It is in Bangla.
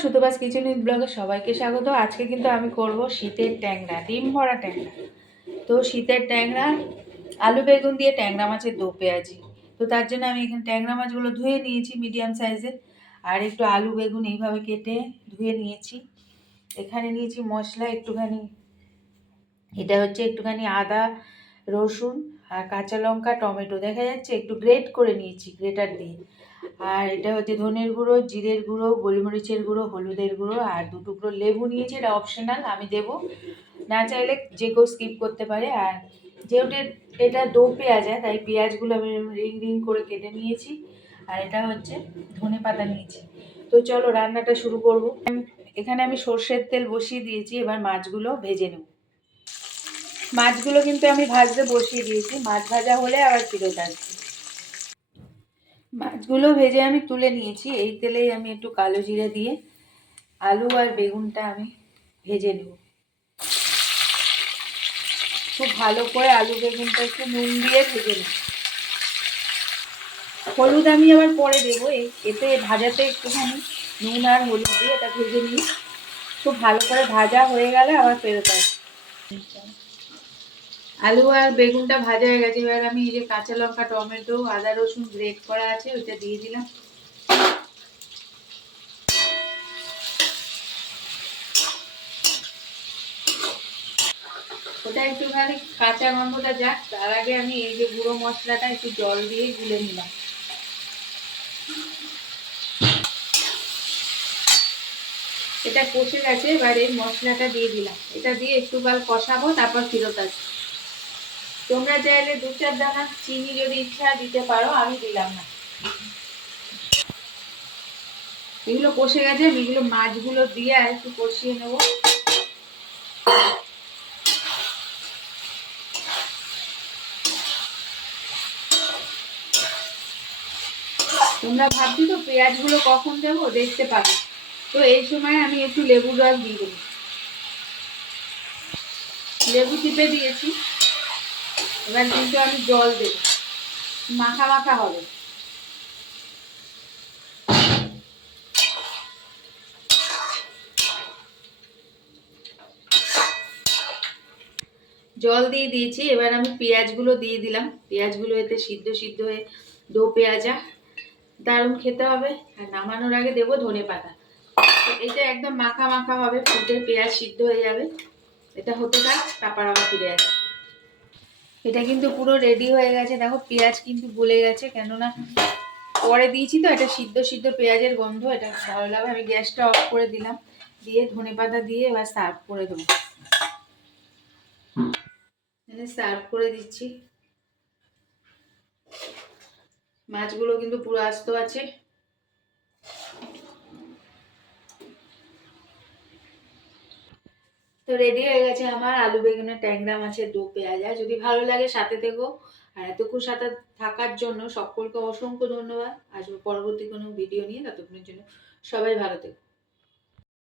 সুতোবাস কিচেন উইথ ব্লগে সবাইকে স্বাগত। আজকে কিন্তু আমি করব শীতের ট্যাংরা, ডিম ভরা ট্যাংরা। তো শীতের ট্যাংরা, আলু বেগুন দিয়ে ট্যাংরা মাছের দো পেঁয়াজি। তো তার জন্য আমি এখানে ট্যাংরা মাছগুলো ধুয়ে নিয়েছি মিডিয়াম সাইজের আর একটু আলু বেগুন এইভাবে কেটে ধুয়ে নিয়েছি। এখানে নিয়েছি মশলা, একটুখানি, এটা হচ্ছে একটুখানি আদা, রসুন আর কাঁচা লঙ্কা, টমেটো। দেখা যাচ্ছে একটু গ্রেট করে নিয়েছি গ্রেটার দিয়ে। আর এটা হচ্ছে ধনের গুঁড়ো, জিরের গুঁড়ো, গোলমরিচের গুঁড়ো, হলুদের গুঁড়ো আর দু টুকরো লেবু নিয়েছি, এটা অপশনাল আমি দেব। না চাইলে যে কেউ স্কিপ করতে পারে। আর যেহেতু এটা দো পেঁয়াজ তাই পেঁয়াজগুলো আমি রিং রিং করে কেটে নিয়েছি। আর এটা হচ্ছে ধনে পাতা নিয়েছি। তো চলো রান্নাটা শুরু করব। এখানে আমি সর্ষের তেল বসিয়ে দিয়েছি, এবার মাছগুলো ভেজে নেব। মাছগুলো কিন্তু আমি ভাজতে বসিয়ে দিয়েছি। মাছ ভাজা হলে আবার ফিরত আসবে। মাছগুলো ভেজে আমি তুলে নিয়েছি। এই তেলেই আমি একটু কালো জিরে দিয়ে আলু আর বেগুনটা আমি ভেজে নেব। খুব ভালো করে আলু বেগুনটা একটু নুন দিয়ে ভেজে নেব। হলুদ আমি আবার পরে দেবো। এই এতে ভাজাতে একটুখানি নুন আর হলুদ দিয়ে এটা ভেজে নিই। খুব ভালো করে ভাজা হয়ে গেলে আবার ফেরত আসবে। আলু আর বেগুনটা ভাজা হয়ে গেছে। এবার আমি এই যে কাঁচা লঙ্কা, টমেটো, আদা, রসুন গ্রেট করা আছে, ওইটা দিয়ে দিলাম। ওটা একটুখানি কাঁচা গন্ধটা যাক, তার আগে আমি এই যে গুঁড়ো মশলাটা একটু জল দিয়ে গুলে নিলাম। এটা কষে গেছে, এবার এই মশলাটা দিয়ে দিলাম। এটা দিয়ে একটু কাল কষাবো, তারপর ফেরত আসব। তোমরা চাইলে দু চার দানা চিনি যদি ইচ্ছা দিতে পারো, আমি দিলাম না। এগুলো কষে গেছে, এগুলো মাছগুলো দিয়ে একটু কষিয়ে নেব। তোমরা ভাবছি তো পেঁয়াজগুলো কখন দেবো? দেখতে পাবে তো এই সময় আমি একটু লেবুর রস দিয়ে দেবো। লেবু চিপে দিয়েছি। এবার কিন্তু আমি জল দেব। মাখা মাখা হবে। জল দিয়ে দিয়েছি, এবার আমি পেঁয়াজগুলো দিয়ে দিলাম। পেঁয়াজগুলো এতে সিদ্ধ সিদ্ধ হয়ে দো পেঁয়াজা, দারুণ খেতে হবে। আর নামানোর আগে দেবো ধনে পাতা। এটা একদম মাখা মাখা হবে, ফুটে পেঁয়াজ সিদ্ধ হয়ে যাবে। এটা হতে থাক, তারপর আবার ফিরে আসবে। এটা কিন্তু পুরো রেডি হয়ে গেছে। দেখো পেঁয়াজ কিন্তু গলে গেছে, কেননা পরে দিয়েছি তো, এটা সিদ্ধ সিদ্ধ পেঁয়াজের গন্ধ, এটা ভালো লাগবে। আমি গ্যাসটা অফ করে দিলাম, দিয়ে ধনে পাতা দিয়ে এবার সার্ভ করে দেবো। সার্ভ করে দিচ্ছি। মাছগুলো কিন্তু পুরো আস্ত আছে। তো রেডি হয়ে গেছে আমার, আলু বেগুনের ট্যাংরা মাছের দো পেঁয়াজা। যদি ভালো লাগে সাথে থেকো। আর এতক্ষণ সাথে থাকার জন্য সকলকে অসংখ্য ধন্যবাদ। আসব পরবর্তী কোনো ভিডিও নিয়ে ততক্ষণের জন্য সবাই ভালো থেকো।